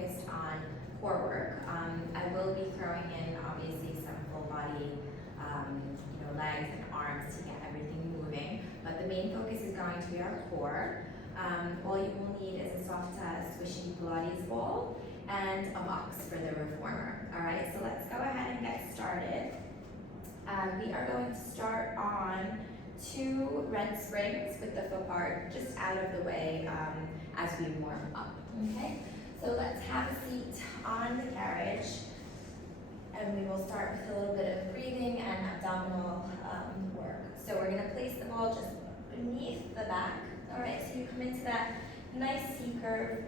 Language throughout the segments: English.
focused on core work. I will be throwing in obviously some full body, legs and arms to get everything moving, but the main focus is going to be our core. All you will need is a soft squishy Pilates ball and a box for the reformer. All right, so let's go ahead and get started. We are going to start on 2 red springs with the foot part just out of the way as we warm up. Okay, so let's have a seat on the carriage, and we will start with a little bit of breathing and abdominal work. So we're going to place the ball just beneath the back. All right, so you come into that nice C curve,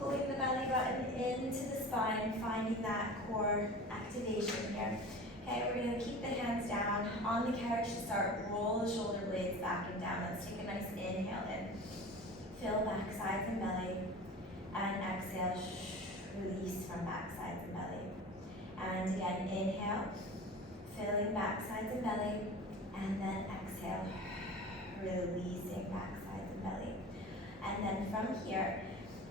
pulling the belly button into the spine, finding that core activation here. Okay, we're going to keep the hands down on the carriage to start. Roll the shoulder blades back and down. Let's take a nice inhale in. Fill back sides and belly. And exhale, release from back sides and belly. And again, inhale, filling back sides and belly. And then exhale, releasing back sides and belly. And then from here,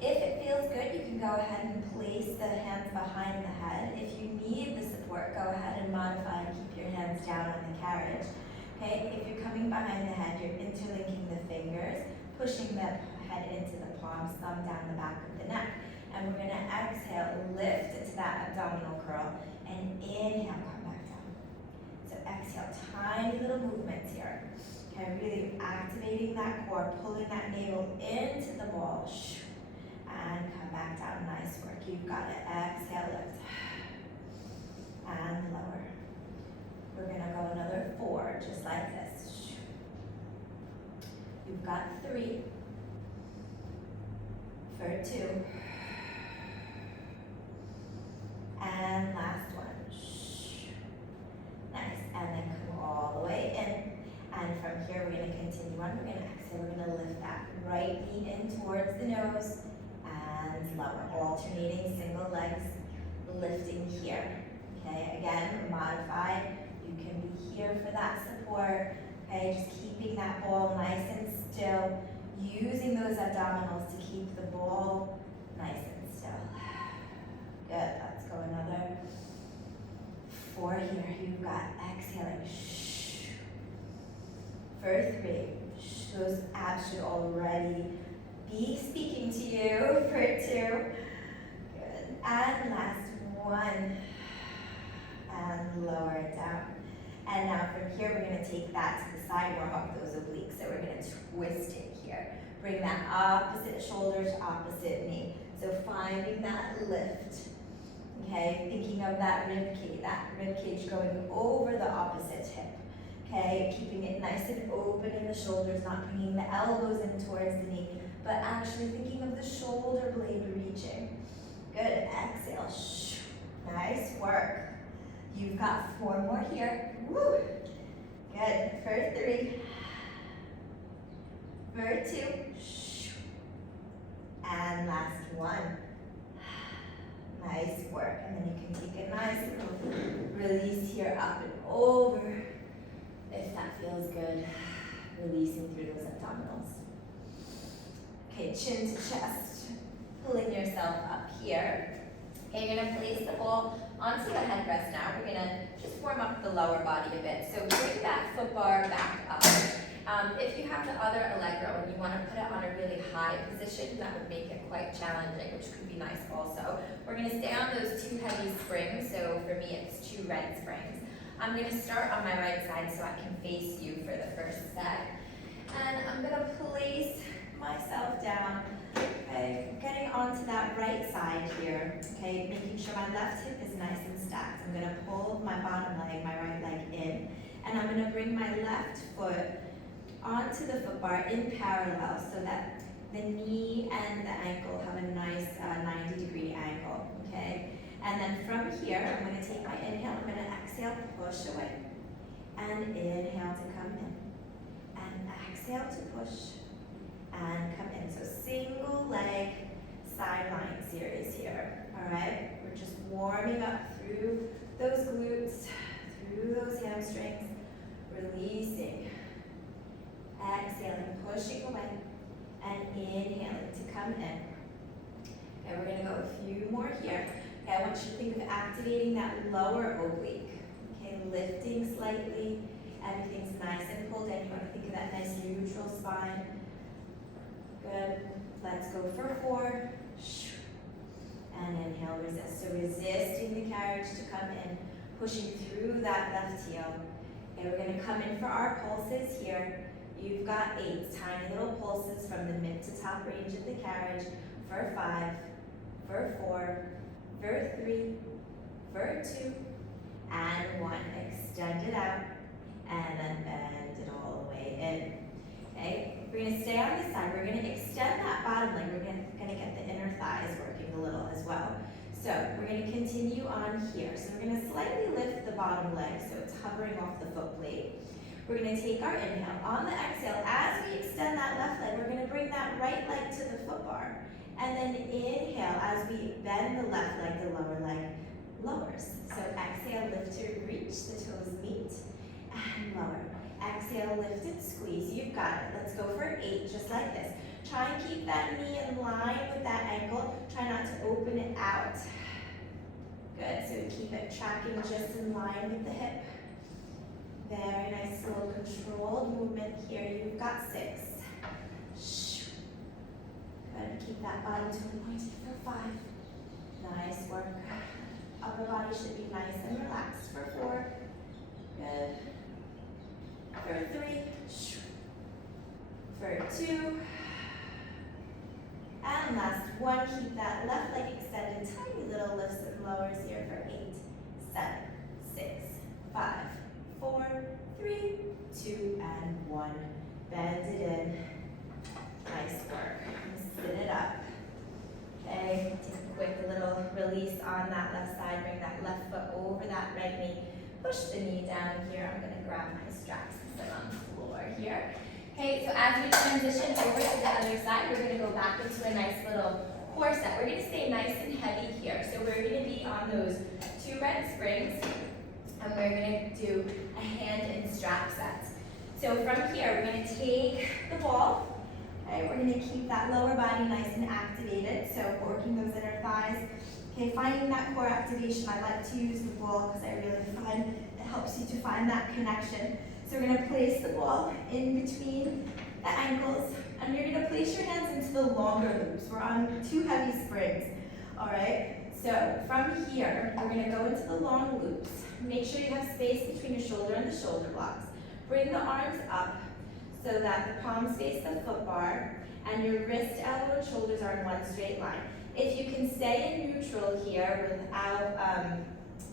if it feels good, you can go ahead and place the hands behind the head. If you need the support, go ahead and modify and keep your hands down on the carriage. Okay, if you're coming behind the head, you're interlinking the fingers, pushing the head into the palms, thumb down the back of the neck. And we're gonna exhale, lift into that abdominal curl, and inhale, come back down. So exhale, tiny little movements here. Okay, really activating that core, pulling that navel into the ball. And come back down, nice work. You've got it. Exhale, lift. And lower. We're gonna go another 4, just like this. You've got 3. For 2. And last one. Nice. And then come all the way in. And from here, we're gonna continue on. We're gonna exhale. We're gonna lift that right knee in towards the nose. And lower, alternating single legs, lifting here. Okay, again, modified. You can be here for that support. Okay, just keeping that ball nice and still, using those abdominals to keep the ball nice and still. Good, let's go another 4 here. You've got exhaling. For 3, those abs should already be speaking to you. For 2, good. And last 1, and lower it down. And now from here, we're gonna take that to the side, warm up those obliques. So we're gonna twist it here. Bring that opposite shoulder to opposite knee. So finding that lift. Okay, thinking of that rib cage going over the opposite hip. Okay, keeping it nice and open in the shoulders, not bringing the elbows in towards the knee, but actually thinking of the shoulder blade reaching. Good, exhale. Nice work. You've got 4 more here. Woo. Good, for 3. For 2. And last 1. Nice work. And then you can take a nice little release here, up and over. If that feels good, releasing through those abdominals. Okay, chin to chest, pulling yourself up here. Okay, you're gonna place the ball onto the headrest now. We're gonna just warm up the lower body a bit. So bring that foot bar back up. If you have the other Allegro and you wanna put it on a really high position, that would make it quite challenging, which could be nice also. We're gonna stay on those 2 heavy springs. So for me, it's 2 red springs. I'm going to start on my right side so I can face you for the first set. And I'm going to place myself down, okay, getting onto that right side here, okay, making sure my left hip is nice and stacked. I'm going to pull my bottom leg, my right leg in, and I'm going to bring my left foot onto the foot bar in parallel so that the knee and the ankle have a nice 90-degree angle, okay? And then from here, I'm going to take my inhale, I'm going to exhale, push away, and inhale to come in, and exhale to push, and come in. So single leg sideline series here, all right? We're just warming up through those glutes, through those hamstrings, releasing, exhaling, pushing away, and inhaling to come in. Okay, we're gonna go a few more here. Okay, I want you to think of activating that lower oblique. Okay, lifting slightly. Everything's nice and pulled in. You want to think of that nice neutral spine. Good. Let's go for 4. And inhale, resist. So resisting the carriage to come in, pushing through that left heel. Okay, we're going to come in for our pulses here. You've got 8 tiny little pulses from the mid to top range of the carriage for 5, for 4, for 3, for 2, and 1. Extend it out, and then bend it all the way in. Okay, we're going to stay on this side. We're going to extend that bottom leg. We're going to get the inner thighs working a little as well. So we're going to continue on here. So we're going to slightly lift the bottom leg so it's hovering off the foot plate. We're going to take our inhale. On the exhale, as we extend that left leg, we're going to bring that right leg to the foot bar. And then inhale, as we bend the left leg, the lower leg lowers. So exhale, lift to reach, the toes meet, and lower. Exhale, lift and squeeze. You've got it. Let's go for 8, just like this. Try and keep that knee in line with that ankle. Try not to open it out. Good, so keep it tracking just in line with the hip. Very nice, slow, controlled movement here. You've got 6. Good, keep that bottom toe pointed for 5. Nice work. Upper body should be nice and relaxed for 4. Good. For 3. For 2. And last 1, keep that left leg extended, tiny little lifts and lowers here for 8, 7, 6, 5, 4, 3, 2, and 1. Bend it in. Nice work. Sit it up. Okay, take a quick little release on that left side. Bring that left foot over that right knee. Push the knee down here. I'm going to grab my straps and sit on the floor here. Okay, so as we transition over to the other side, we're going to go back into a nice little core set. We're going to stay nice and heavy here. So we're going to be on those 2 red springs, and we're going to do a hand and strap set. So from here, we're going to take the ball. Okay, we're going to keep that lower body nice and activated, so working those inner thighs. Okay, finding that core activation, I like to use the ball because I really find it helps you to find that connection. So we're going to place the ball in between the ankles, and you're going to place your hands into the longer loops. We're on 2 heavy springs, all right? So from here, we're going to go into the long loops. Make sure you have space between your shoulder and the shoulder blocks. Bring the arms up so that the palms face the foot bar, and your wrist, elbow, and shoulders are in one straight line. If you can stay in neutral here without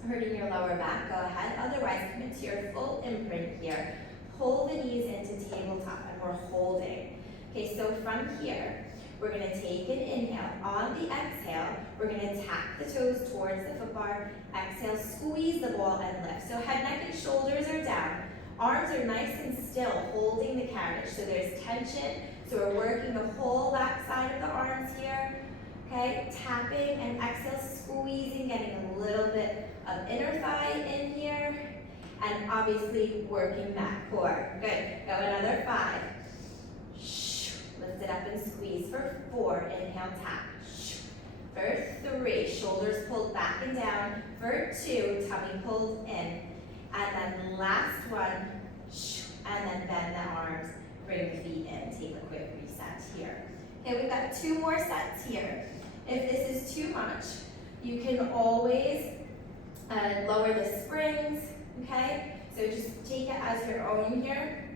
hurting your lower back, go ahead. Otherwise, come into your full imprint here. Pull the knees into tabletop, and we're holding. Okay, so from here, we're going to take an inhale. On the exhale, we're going to tap the toes towards the foot bar. Exhale, squeeze the ball and lift. So head, neck, and shoulders are down. Arms are nice and still, holding the carriage. So there's tension. So we're working the whole back side of the arms here. Okay, tapping and exhale, squeezing, getting a little bit of inner thigh in here, and obviously working that core. Good. Go another 5. Lift it up and squeeze for 4. Inhale, tap. For 3, shoulders pulled back and down. For 2, tummy pulled in. And then last 1, and then bend the arms, bring the feet in. Take a quick reset here. Okay, we've got 2 more sets here. If this is too much, you can always lower the springs, okay? So just take it as your own here.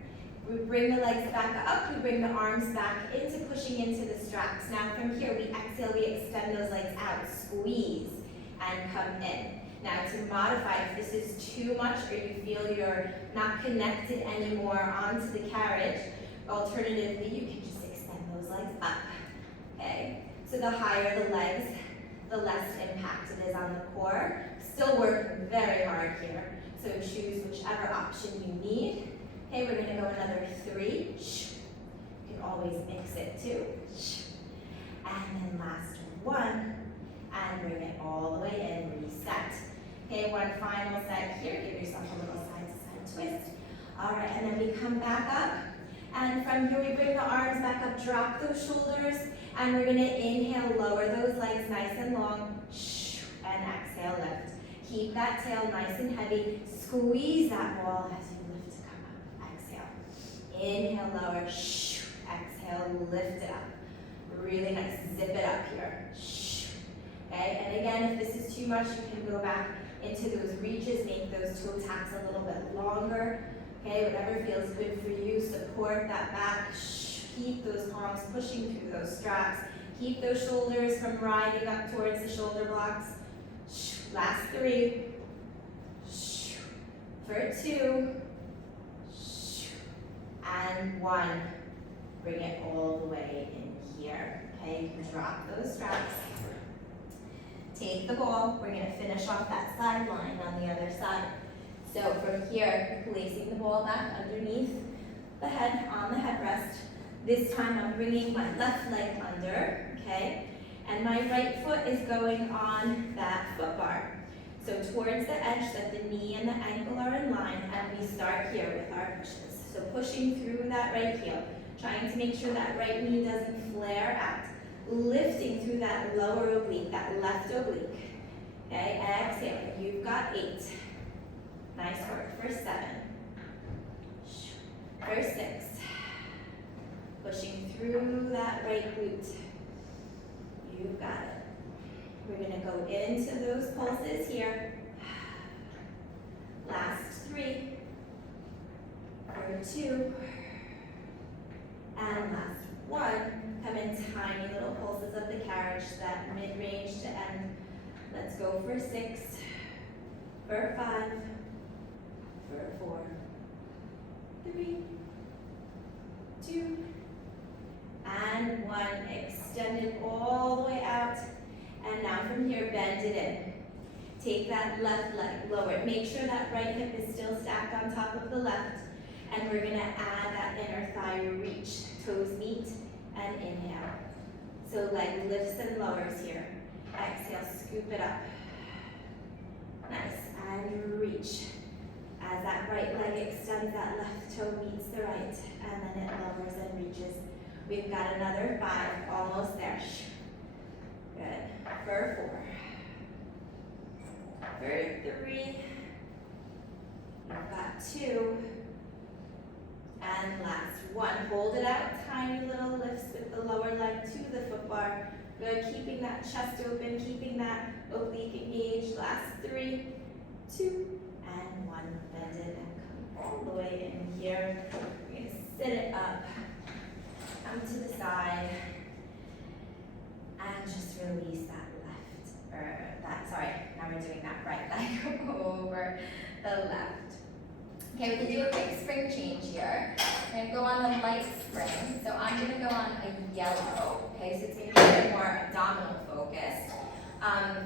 We bring the legs back up, we bring the arms back into pushing into the straps. Now from here, we exhale, we extend those legs out, squeeze, and come in. Now to modify, if this is too much or you feel you're not connected anymore onto the carriage, alternatively, you can just extend those legs up, okay? So the higher the legs, the less impact it is on the core. Still work very hard here, so choose whichever option you need. Okay, we're going to go another 3. You can always mix it too. And then last 1, and bring it all the way in, reset. Okay, 1 final set here. Give yourself a little side-to-side twist. All right, and then we come back up, And from here, we bring the arms back up, drop those shoulders, and we're gonna inhale, lower those legs nice and long, and exhale, lift. Keep that tail nice and heavy. Squeeze that wall as you lift to come up. Exhale. Inhale, lower, exhale, lift it up. Really nice, zip it up here. Okay, and again, if this is too much, you can go back into those reaches, make those toe taps a little bit longer. Okay, whatever feels good for you, support that back. Keep those palms pushing through those straps. Keep those shoulders from riding up towards the shoulder blocks. Last 3. For 2. And 1. Bring it all the way in here. Okay, you can drop those straps. Take the ball. We're going to finish off that sideline on the other side. So from here, placing the ball back underneath the head on the headrest. This time I'm bringing my left leg under, okay? And my right foot is going on that foot bar. So towards the edge so that the knee and the ankle are in line, and we start here with our pushes. So pushing through that right heel, trying to make sure that right knee doesn't flare out. Lifting through that lower oblique, that left oblique. Okay, exhale, you've got 8. Nice work for 7. For 6. Pushing through that right glute. You've got it. We're gonna go into those pulses here. Last 3. For 2. And last 1. Come in tiny little pulses of the carriage, that mid-range to end. Let's go for 6. For 5. For 4. 3. 2. And 1. Extend it all the way out. And now from here, bend it in. Take that left leg, lower it. Make sure that right hip is still stacked on top of the left. And we're gonna add that inner thigh reach. Toes meet and inhale. So leg lifts and lowers here. Exhale, scoop it up. Nice, and reach. As that right leg extends, that left toe meets the right, and then it lowers and reaches. We've got another 5, almost there. Good. For 4. For 3. We've got 2. And last 1. Hold it out. Tiny little lifts with the lower leg to the foot bar. Good. Keeping that chest open, keeping that oblique engaged. Last 3, 2, and 1. Bend it and come all the way in here. We're going to sit it up. Come to the side. And just release that now we're doing that right leg over the left. Okay, we can do a quick spring change here. We're going to go on a light spring. So I'm going to go on a yellow. Okay, so it's going to be a bit more abdominal focused.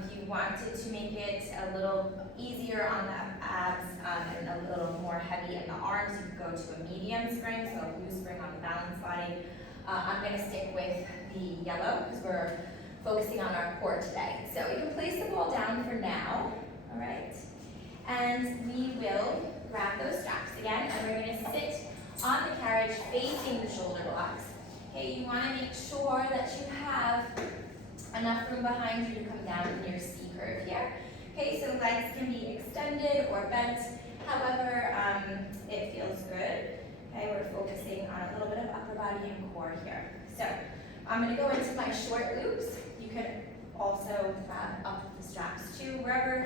If you wanted to make it a little easier on the abs and a little more heavy in the arms, you could go to a medium spring, so a blue spring on the balanced body. I'm going to stick with the yellow because we're focusing on our core today. So we can place the ball down for now, all right? And we will grab those straps again, and we're going to sit on the carriage facing the shoulder blocks. Okay, you want to make sure that you have enough room behind you to come down in your C curve here. Okay, so legs can be extended or bent, however it feels good. Okay, we're focusing on a little bit of upper body and core here. So I'm going to go into my short loops. You could also grab up the straps too, wherever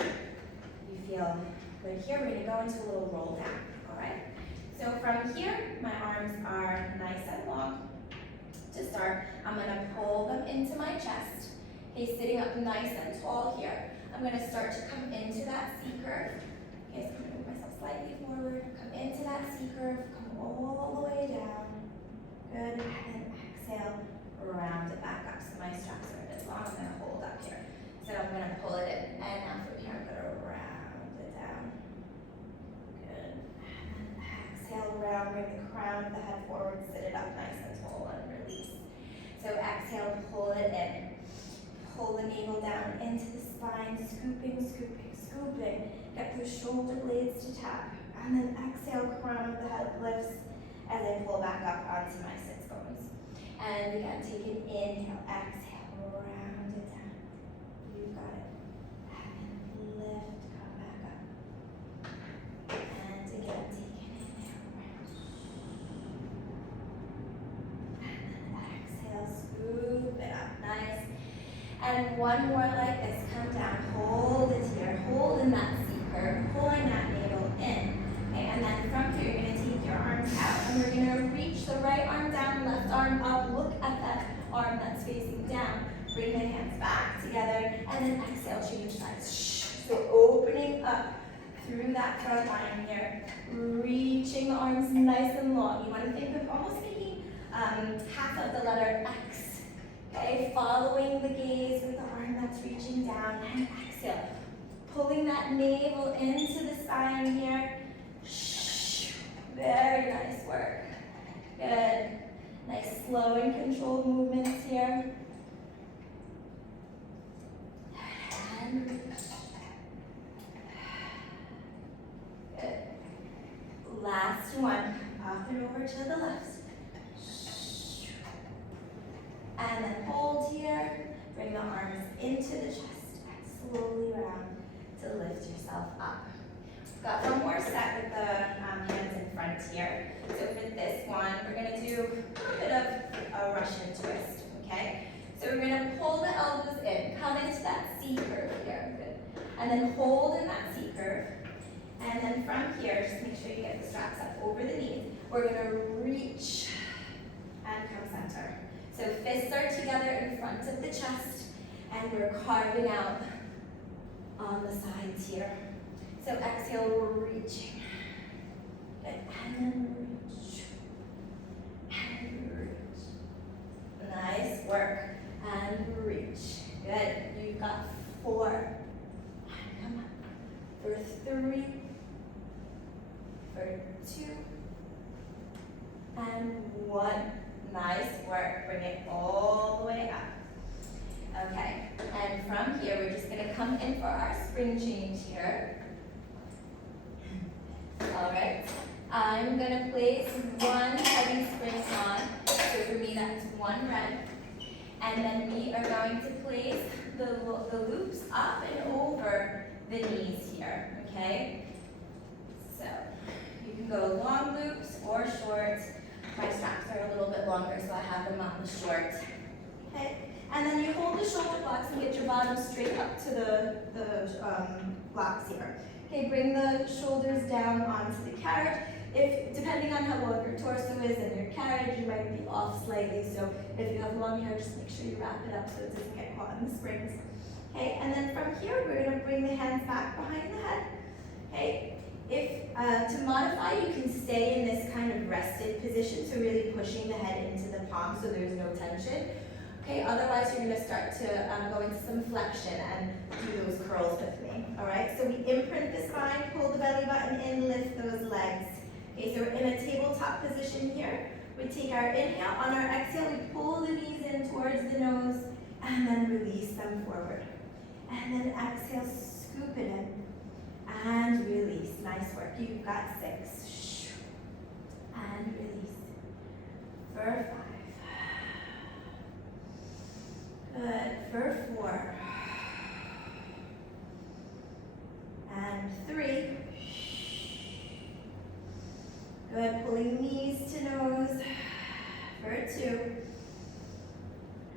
you feel good here. We're going to go into a little roll down, all right? So from here, my arms are nice and long. To start, I'm going to pull them into my chest. Okay, sitting up nice and tall here. I'm going to start to come into that C curve. Okay, so I'm going to move myself slightly forward, come into that C curve, come all the way down. Good, and exhale, round it back up. So my straps are a bit long, I'm going to hold up here. So I'm going to pull it in, and now from here, I'm going to round it down. Good, and then exhale, round, bring the crown of the head forward, sit it up nice and tall, and release. So exhale, pull it in. Pull the navel down into the spine, scooping, scooping, scooping. Get those shoulder blades to tap. And then exhale, crown of the head lifts. as I pull back up onto my sits bones. And again, take an inhale, exhale, round it down. You got it. And lift, come back up. And again, take an inhale, round. And then exhale, scoop it up, nice. And one more like this, come down, hold it here, hold in that C curve, pulling that navel in. Okay, and then from here, you're gonna take your arms out, and we're gonna reach the right arm down, left arm up, look at that arm that's facing down. Bring the hands back together, and then exhale, change sides. So opening up through that front line here, reaching the arms nice and long. You wanna think of almost making half of the letter X. Okay, following the gaze with the arm that's reaching down, and exhale. Pulling that navel into the spine here. Very nice work. Good. Nice slow and controlled movements here. And good. Last one. Pop it over to the left. And then hold here. Bring the arms into the chest and slowly round to lift yourself up. Got one more set with the hands in front here. So for this one, we're going to do a bit of a Russian twist, okay? So we're going to pull the elbows in, come into that C curve here, good. And then hold in that C curve. And then from here, just make sure you get the straps up over the knees. We're going to reach and come center. So fists are together in front of the chest, and we're carving out on the sides here. So exhale, we're reaching. Good. And then reach. And reach. Nice work. And reach. Good. You've got 4. And come up. For 3. For 2. And 1. Nice work. Bring it all the way up. Okay. And from here, we're just going to come in for our spring change here. All right. I'm going to place one heavy spring on. So for me, that's 1 red. And then we are going to place the loops up and over the knees here. Okay. So you can go long loops or short. My straps are a little bit longer, so I have them on the short. Okay. And then you hold the shoulder blocks and get your bottom straight up to the blocks here. Okay, bring the shoulders down onto the carriage. If, depending on how long your torso is and your carriage, you might be off slightly. So if you have long hair, just make sure you wrap it up so it doesn't get caught in the springs. Okay, and then from here, we're going to bring the hands back behind the head. Okay, if to modify, you can stay in this kind of rested position, so really pushing the head into the palm so there's no tension. Okay, otherwise you're going to start to go into some flexion and do those curls with me. All right, so we imprint the spine, pull the belly button in, lift those legs. Okay, so we're in a tabletop position here. We take our inhale. On our exhale, we pull the knees in towards the nose and then release them forward. And then exhale, scoop it in and release. Nice work. You've got 6. And release. For 5. Good. For 4. And 3. Good. Pulling knees to nose. For 2.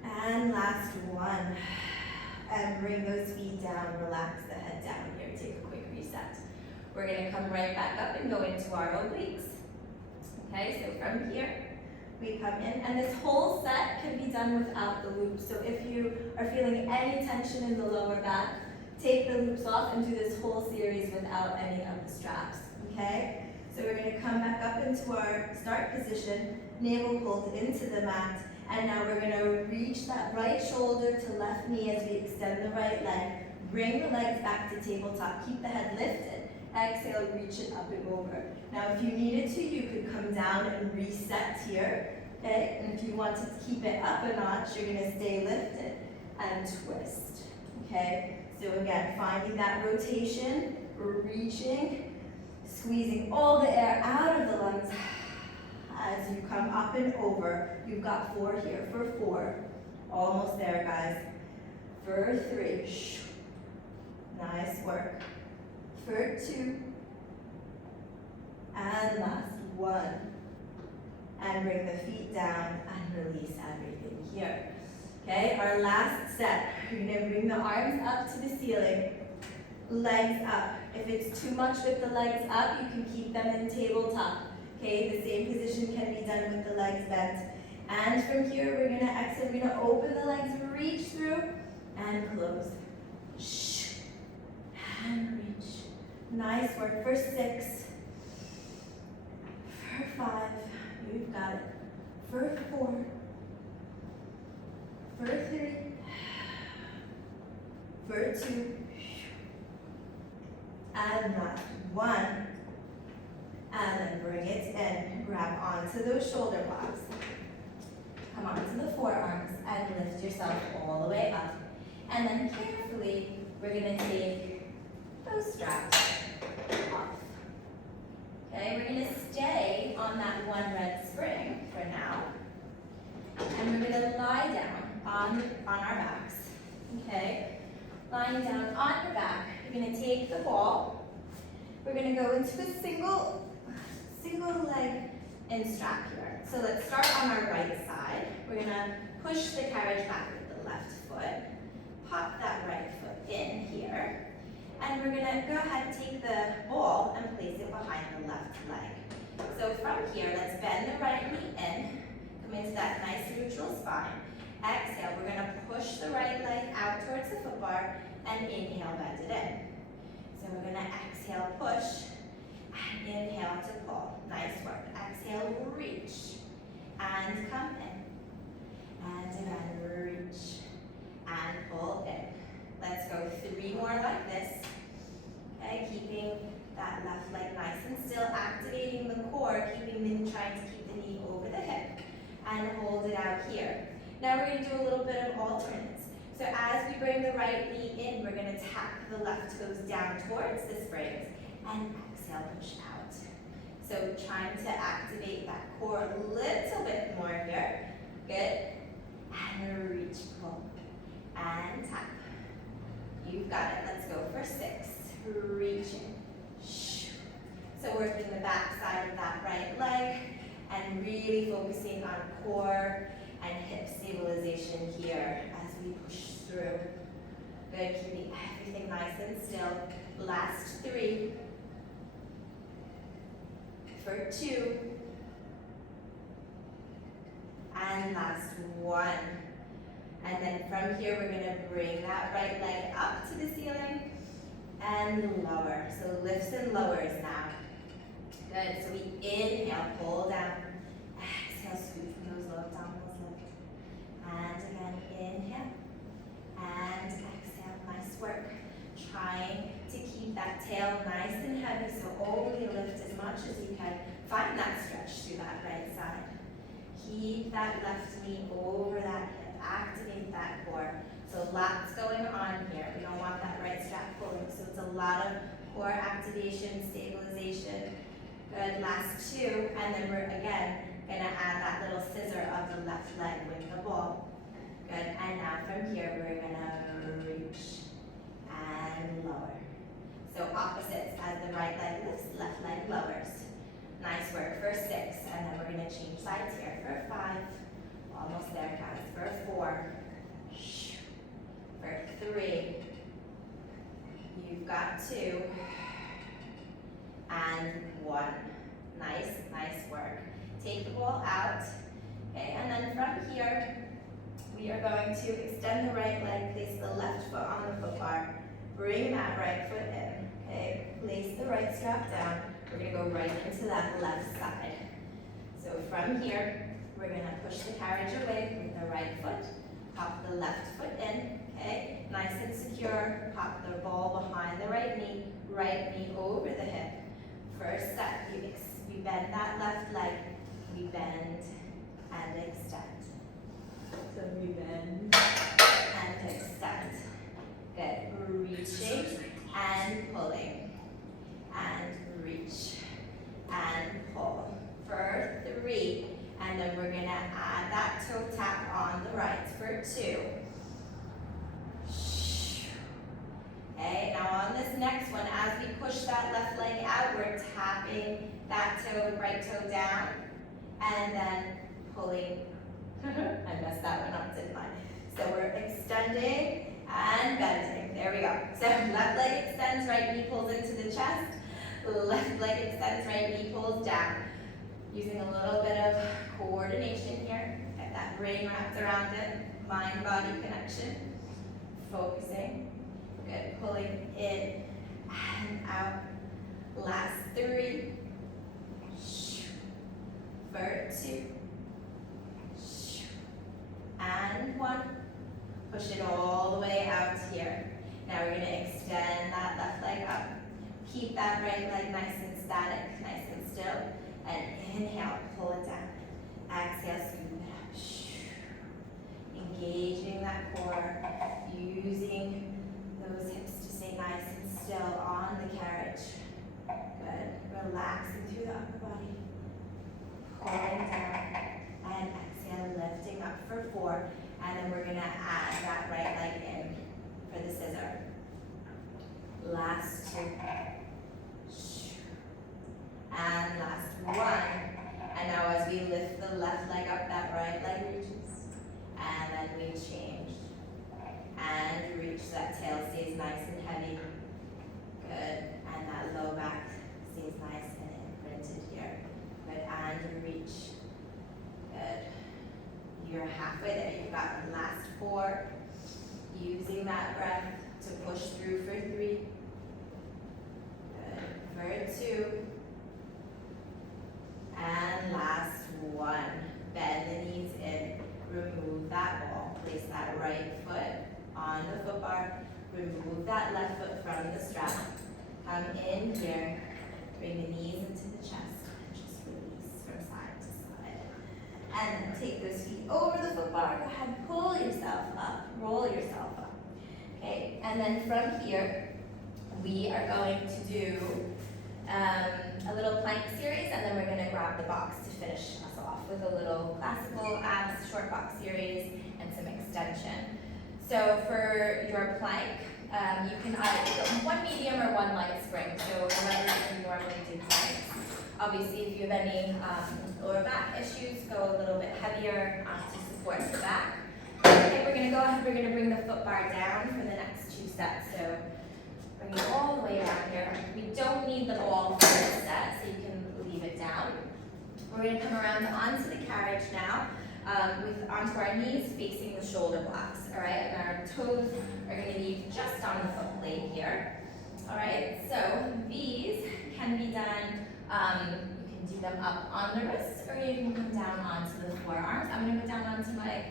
And last 1. And bring those feet down. Relax the head down here. Take a quick reset. We're going to come right back up and go into our obliques. Okay, so from here, we come in, and this whole set can be done without the loops. So if you are feeling any tension in the lower back, take the loops off and do this whole series without any of the straps, okay? So we're going to come back up into our start position, navel pulled into the mat, and now we're going to reach that right shoulder to left knee as we extend the right leg. Bring the legs back to tabletop, keep the head lifted. Exhale, reach it up and over. Now if you needed to, you could come down and reset here. Okay? And if you wanted to keep it up a notch, you're going to stay lifted and twist. Okay? So again, finding that rotation, reaching, squeezing all the air out of the lungs, as you come up and over. You've got 4 here for 4. Almost there, guys. For 3. Nice work. For 2. And last 1. And bring the feet down and release everything here. Okay, our last set. You're gonna bring the arms up to the ceiling. Legs up. If it's too much with the legs up, you can keep them in tabletop. Okay, the same position can be done with the legs bent. And from here, we're gonna exhale. We're gonna open the legs, reach through, and close. And reach. Nice work for 6. For 5. You've got it. For 4. For 3. For 2. And last 1. And then bring it in. Grab onto those shoulder blocks. Come onto the forearms and lift yourself all the way up. And then carefully, we're going to take those straps off. Okay, we're going to stay on that one red spring for now. And we're going to lie down on our backs. Okay, lying down on your back, you're going to take the ball. We're going to go into a single leg in strap here. So let's start on our right side. We're going to push the carriage back with the left foot. Pop that right foot in here. And we're going to go ahead and take the ball and place it behind the left leg. So from here, let's bend the right knee in. Come into that nice neutral spine. Exhale, we're going to push the right leg out towards the foot bar and inhale, bend it in. So we're going to exhale, push, and inhale to pull. Nice work. Exhale, reach, and come in. And again, reach, and pull in. Let's go 3 more like this. Okay, keeping that left leg nice and still, activating the core, trying to keep the knee over the hip, and hold it out here. Now we're going to do a little bit of alternates. So as we bring the right knee in, we're going to tap the left toes down towards the springs, and exhale, push out. So trying to activate that core a little bit more here. Good. And reach, pull, and tap. You've got it. Let's go for 6. Reaching. So working the back side of that right leg and really focusing on core and hip stabilization here as we push through. Good. Keeping everything nice and still. Last 3. For 2. And last 1. And then from here, we're going to bring that right leg up to the ceiling and lower. So lifts and lowers now. Good. So we inhale, pull down. Exhale, scoot from those low abdominals lift. And again, inhale. And exhale. Nice work. Trying to keep that tail nice and heavy, so only lift as much as you can. Find that stretch through that right side. Keep that left knee over that hip. Activate that core. So lots going on here. We don't want that right strap pulling. So it's a lot of core activation, stabilization. Good. Last 2. And then we're again going to add that little scissor of the left leg with the ball. Good. And now from here, we're going to reach and lower. So opposites, as the right leg lifts, left leg lowers. Nice work for 6. And then we're going to change sides here for 5. Almost there, guys. For 4. For 3. You've got 2. And 1. Nice, nice work. Take the ball out. Okay, and then from here, we are going to extend the right leg, place the left foot on the foot bar, bring that right foot in. Okay, place the right strap down. We're going to go right into that left side. So from here, we're going to push the carriage away with the right foot, pop the left foot in, okay, nice and secure, pop the ball behind the right knee over the hip. First set, you bend that left leg, we bend and extend. So we bend and extend. Good, reaching and pulling, and reach and pull. For 3. for 2. Okay, now on this next one, as we push that left leg out, we're tapping that toe, right toe down, and then pulling. I messed that one up, didn't I? So we're extending and bending. There we go. So left leg extends, right knee pulls into the chest. Left leg extends, right knee pulls down. Using a little bit of coordination here. Get that brain wrapped around it. Mind-body connection. Focusing. Good. Pulling in and out. Last 3. For 2. And 1. Push it all the way out here. Now we're going to extend that left leg up. Keep that right leg nice and static, nice and still. And inhale, pull it down. Exhale, scoop it up. Engaging that core, using those hips to stay nice and still on the carriage. Good. Relaxing through the upper body. Pulling down. And exhale, lifting up for 4. And then we're going to add that right leg in for the scissor. Last 2. And last 1. And now as we lift the left leg up, that right leg reaches. And then we change. And reach. That tail stays nice and heavy. Good. And that low back stays nice and imprinted here. Good. And reach. Good. You're halfway there. You've got the last 4. Using that breath to push through for 3. Good. For 2. And last 1. Bend the knees in. Remove that ball. Place that right foot on the foot bar. Remove that left foot from the strap. Come in here. Bring the knees into the chest. And just release from side to side. And then take those feet over the foot bar. Go ahead, pull yourself up. Roll yourself up. Okay, and then from here, we are going to do a little plank series, and then we're going to grab the box to finish us off with a little classical abs short box series and some extension. So for your plank, you can either go 1 medium or 1 light spring, so however you normally do planks. Obviously, if you have any lower back issues, go a little bit heavier to support the back. Okay, we're going to go ahead, we're going to bring the foot bar down for the next 2 sets. So bring it all the way down here. We don't need the ball for this set, so you can leave it down. We're going to come around onto the carriage now, onto our knees facing the shoulder blocks. All right, and our toes are going to be just on the foot plate here. All right, so these can be done. You can do them up on the wrists, or you can come down onto the forearms. I'm going to go down onto my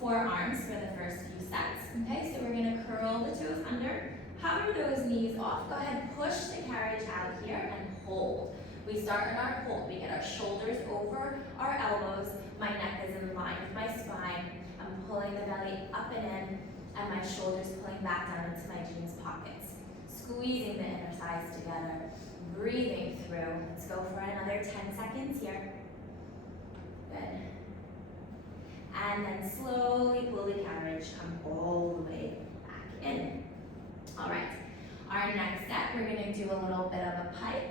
forearms for the first few sets. Okay, so we're going to curl the toes under, hover those knees off. Go ahead, push the carriage out here and hold. We start in our hold. We get our shoulders over our elbows. My neck is in line with my spine. I'm pulling the belly up and in, and my shoulders pulling back down into my jeans pockets. Squeezing the inner thighs together. Breathing through. Let's go for another 10 seconds here. Good. And then slowly pull the carriage, come all the way back in. All right. Our next step, we're going to do a little bit of a pike.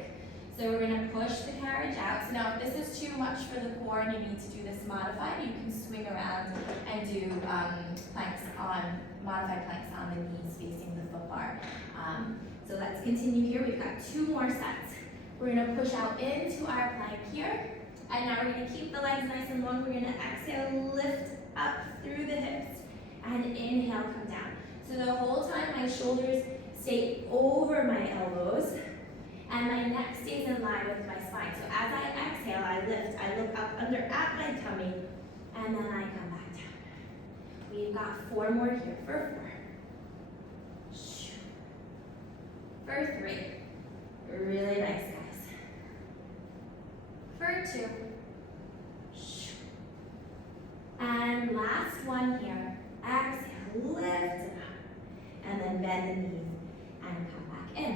So we're going to push the carriage out. So now if this is too much for the core and you need to do this modified, you can swing around and do modified planks on the knees facing the foot bar. So let's continue here. We've got 2 more sets. We're going to push out into our plank here. And now we're going to keep the legs nice and long. We're going to exhale, lift up through the hips, and inhale, come down. So the whole time my shoulders stay over my elbows, and my neck stays in line with my spine. So as I exhale, I lift, I look up under at my tummy, and then I come back down. We've got 4 more here for 4. For 3. Really nice, guys. For 2. And last one here. Exhale, lift it up. And then bend the knees and come back in.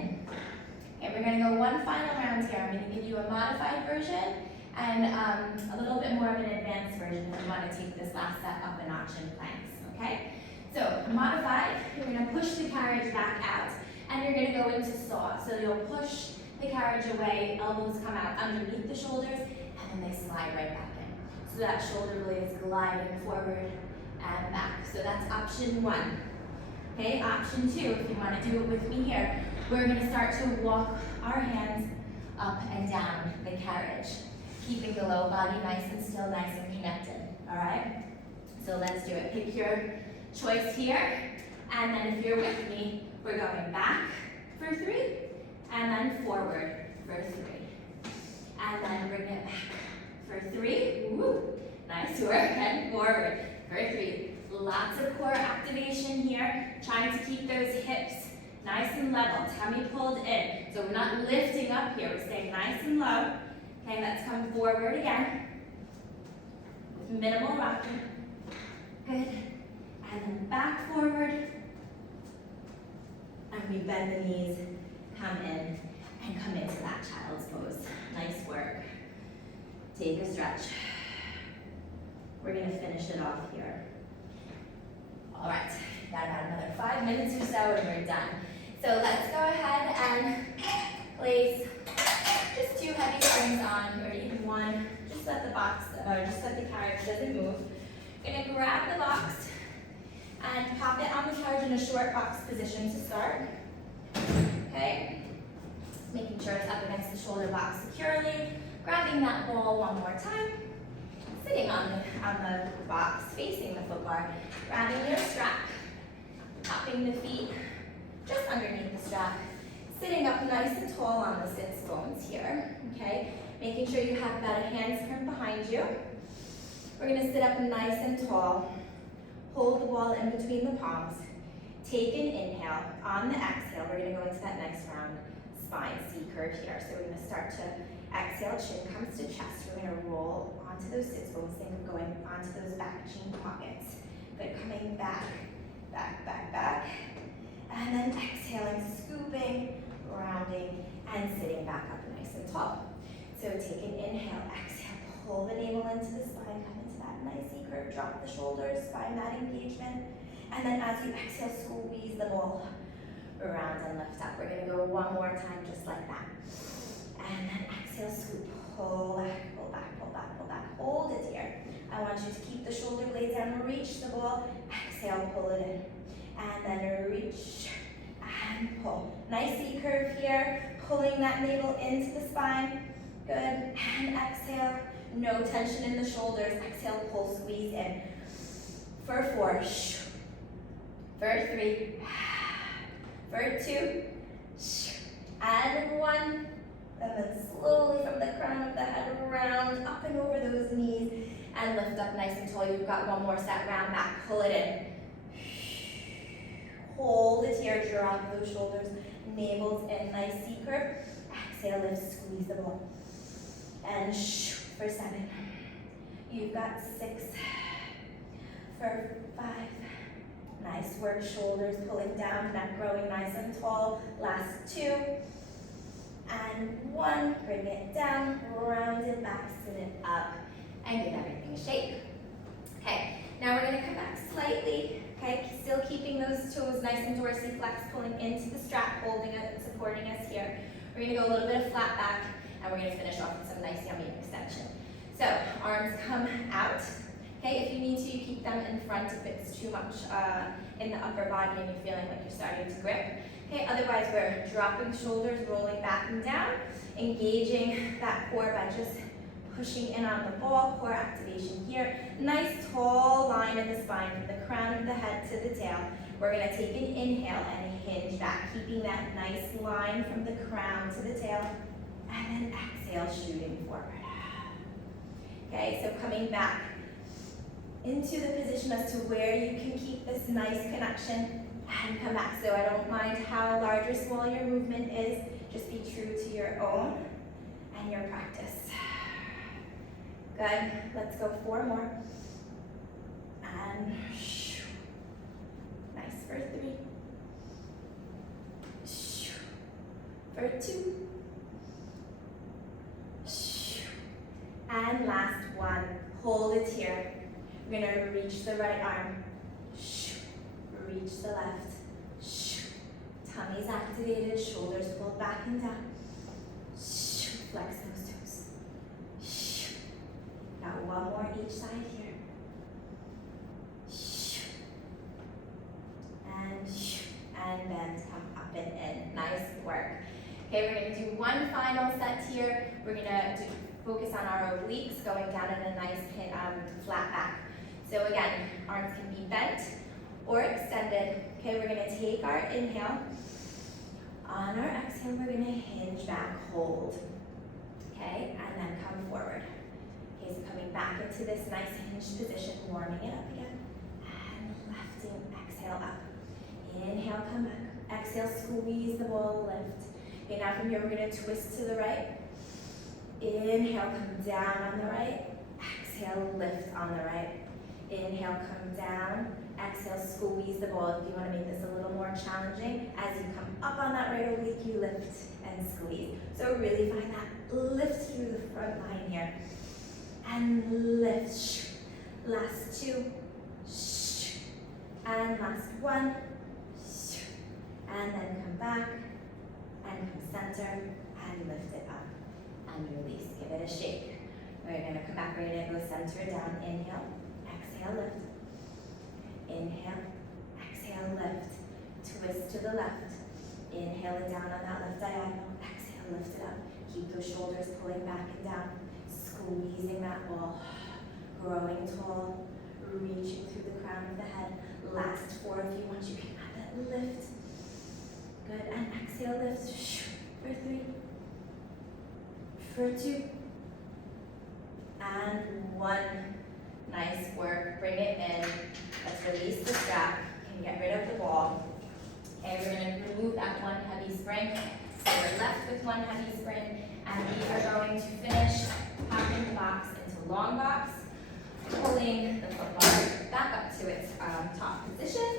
Okay, we're going to go one final round here. I'm going to give you a modified version and a little bit more of an advanced version if you want to take this last set up a notch in planks. Okay, modified, you're gonna push the carriage back out, and you're gonna go into saw. So you'll push the carriage away, elbows come out underneath the shoulders, and then they slide right back in. So that shoulder blade is gliding forward and back. So that's option one. Okay, option two, if you wanna do it with me here, we're gonna start to walk our hands up and down the carriage, keeping the low body nice and still, nice and connected, all right? So let's do it. Pick your choice here, and then if you're with me, we're going back for 3, and then forward for 3. And then bring it back for 3, woo, nice work, and forward for 3. Lots of core activation here, trying to keep those hips nice and level, tummy pulled in. So we're not lifting up here, we're staying nice and low. Okay, let's come forward again with minimal rocking. Good. And then back forward. And we bend the knees, come in, and come into that child's pose. Nice work. Take a stretch. We're gonna finish it off here. All right, got about another 5 minutes or so and we're done. So let's go ahead and place just 2 heavy springs on, or even 1. Just let the box, or just let the carriage doesn't move. Gonna grab the box and pop it on the carriage in a short box position to start. Okay, making sure it's up against the shoulder box securely. Grabbing that ball one more time. Sitting on the box, facing the foot bar. Grabbing your strap. Popping the feet just underneath the strap. Sitting up nice and tall on the sits bones here. Okay, making sure you have about a handspring behind you. We're gonna sit up nice and tall. Hold the ball in between the palms. Take an inhale. On the exhale, we're gonna go into that next round spine C curve here. So we're gonna start to exhale, chin comes to chest. We're gonna roll onto those sits bones. Think of going onto those back chin pockets. Good, coming back, back, back, back. And then exhaling, scooping, rounding, and sitting back up nice and tall. So take an inhale, exhale, pull the navel into the spine, come into that nice C curve, drop the shoulders, find that engagement. And then as you exhale, squeeze the ball around and lift up. We're gonna go one more time just like that. And then exhale, scoop, pull back, pull back, pull back, pull back. Hold it here. I want you to keep the shoulder blades down, reach the ball, exhale, pull it in. And then reach and pull. Nice C curve here, pulling that navel into the spine. Good, and exhale. No tension in the shoulders. Exhale, pull, squeeze in. For 4, for 3, for 2, and 1. And then slowly from the crown of the head round, up and over those knees, and lift up nice and tall. You've got one more set, round back, pull it in. Hold it here, drop those shoulders, navels in, nice C curve. Exhale, lift, squeeze the ball. And for 7. You've got 6. For 5. Nice work, shoulders pulling down, neck growing nice and tall. Last 2. And 1, bring it down, round it back, sit it up, and give everything a shake. Okay, now we're gonna come back slightly, okay, still keeping those toes nice and dorsiflex, pulling into the strap, holding it, supporting us here. We're gonna go a little bit of flat back, and we're gonna finish off with some nice yummy extension. So, arms come out. Okay, if you need to, you keep them in front if it's too much in the upper body and you're feeling like you're starting to grip. Okay, otherwise we're dropping shoulders, rolling back and down, engaging that core by just pushing in on the ball, core activation here. Nice tall line in the spine from the crown of the head to the tail. We're gonna take an inhale and hinge back, keeping that nice line from the crown to the tail. And then exhale, shooting forward. Okay, so coming back into the position as to where you can keep this nice connection and come back. So I don't mind how large or small your movement is, just be true to your own and your practice. Good, let's go 4 more. And nice for 3. For 2. And last 1, hold it here. We're gonna reach the right arm, reach the left. Tummy's activated, shoulders pulled back and down. Flex those toes. Got one more each side here. And bend, come up and in. Nice work. Okay, we're gonna do one final set here. We're gonna focus on our obliques, going down in a nice flat back. So again, arms can be bent or extended. Okay, we're gonna take our inhale. On our exhale, we're gonna hinge back, hold. Okay, and then come forward. Okay, so coming back into this nice hinged position, warming it up again, and lifting, exhale up. Inhale, come back. Exhale, squeeze the ball, lift. Okay, now from here, we're gonna twist to the right. Inhale, come down on the right. Exhale, lift on the right. Inhale, come down. Exhale, squeeze the ball. If you want to make this a little more challenging, as you come up on that right oblique, you lift and squeeze. So really find that lift through the front line here. And lift. Last two. And last one. And then come back. And come center. And lift it up. And release. Give it a shake. We're going to come back. We're going to go center down. Inhale. Exhale, lift. Inhale, exhale, lift. Twist to the left. Inhale it down on that left diagonal. Exhale, lift it up. Keep those shoulders pulling back and down. Squeezing that ball. Growing tall. Reaching through the crown of the head. Last four if you want. You can add that lift. Good. And exhale, lift. For three. For two. And one. Nice work. Bring it in. Let's release the strap and get rid of the ball. Okay, we're going to remove that one heavy spring. So we're left with one heavy spring, and we are going to finish popping the box into long box, pulling the foot bar back up to its top position,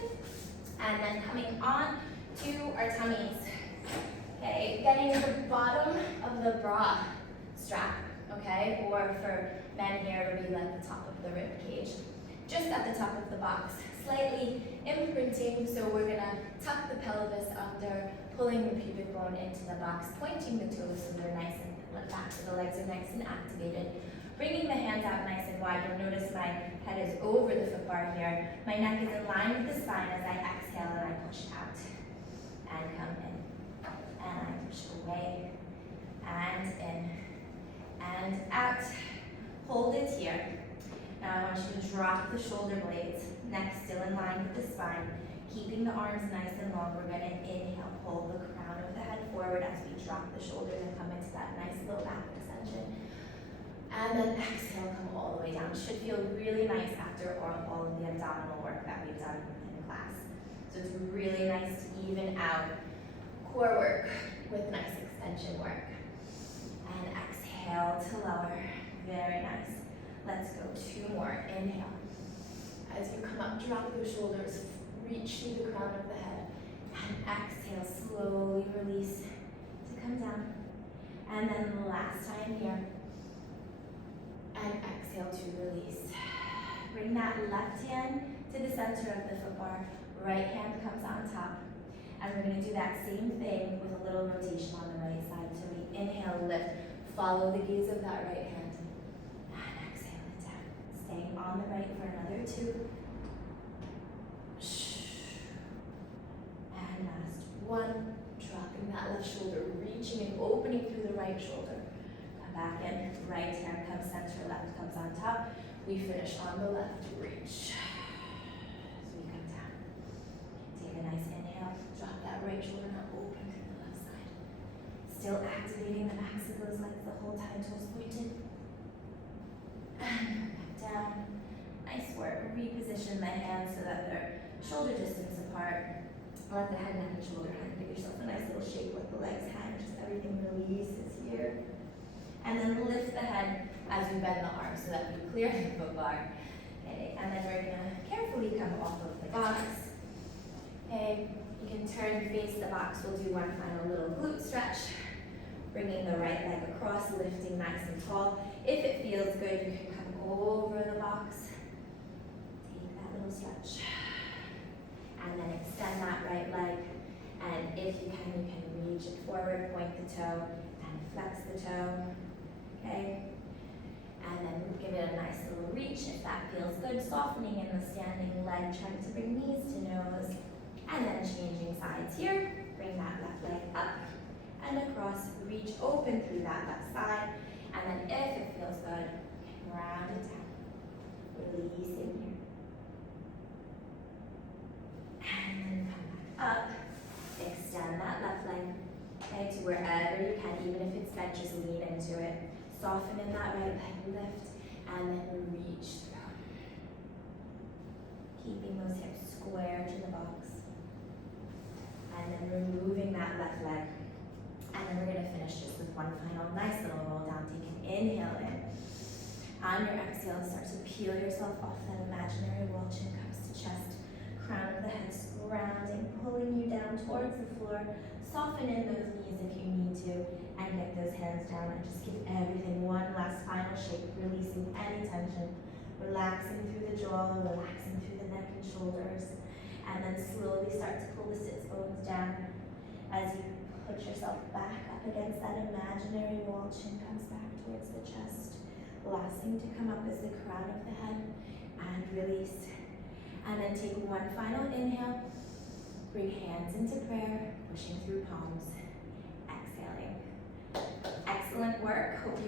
and then coming on to our tummies. Okay, getting to the bottom of the bra strap. Okay, or for men here, it'll be like the top of the rib cage. Just at the top of the box, slightly imprinting, so we're gonna tuck the pelvis under, pulling the pubic bone into the box, pointing the toes so they're nice and back, so the legs are nice and activated. Bringing the hands out nice and wide. You'll notice my head is over the foot bar here. My neck is in line with the spine as I exhale and I push out. And come in. And I push away. And in. And out. Hold it here. Now I want you to drop the shoulder blades, neck still in line with the spine, keeping the arms nice and long. We're going to inhale, pull the crown of the head forward as we drop the shoulders and come into that nice low back extension. And then exhale, come all the way down. Should feel really nice after all of the abdominal work that we've done in class. So it's really nice to even out core work with nice extension work. And exhale to lower. Very nice. Let's go two more. Inhale. As you come up, drop those shoulders. Reach through the crown of the head. And exhale, slowly release to come down. And then the last time here. And exhale to release. Bring that left hand to the center of the foot bar. Right hand comes on top. And we're going to do that same thing with a little rotation on the right side. So we inhale, lift. Follow the gaze of that right hand. Staying on the right for another two. And last one. Dropping that left shoulder, reaching and opening through the right shoulder. Come back in. Right hand comes center, left comes on top. We finish on the left. Reach. So we come down. Take a nice inhale. Drop that right shoulder, now open through the left side. Still activating the backs of those legs the whole time, toes pointed. And down. Nice work. Reposition the hands so that they're shoulder distance apart. Let the head, neck, and shoulder hang. Give yourself a nice little shake with the legs hang. Just everything releases here. And then lift the head as we bend the arms so that we clear the foot bar. Okay, and then we're gonna carefully come off of the box. Okay, you can turn and face the box. We'll do one final little glute stretch. Bringing the right leg across, lifting nice and tall. If it feels good, you can come over the box. Take that little stretch. And then if you can reach it forward, point the toe, and flex the toe, okay? And then give it a nice little reach if that feels good, softening in the standing leg, trying to bring knees to nose, and then changing sides here. Bring that left leg up and across, reach open through that left side, and then if it feels good, round it down, releasing here. And then come back up, extend that left leg, okay, to wherever you can, even if it's bent, just lean into it. Soften in that right leg, lift, and then reach through. Keeping those hips square to the box. And then removing that left leg. And then we're gonna finish just with one final nice little roll down. Take an inhale in. On your exhale, start to peel yourself off that imaginary wall. Chin comes to chest, crown of the head grounding, pulling you down towards the floor. Soften in those knees if you need to, and get those hands down and just give everything one last final shake, releasing any tension, relaxing through the jaw, relaxing through the neck and shoulders, and then slowly start to pull the sits bones down as you put yourself back up against that imaginary wall. Chin comes back towards the chest. Last thing to come up is the crown of the head, and release. And then take one final inhale. Bring hands into prayer, pushing through palms, exhaling. Excellent work. Hope you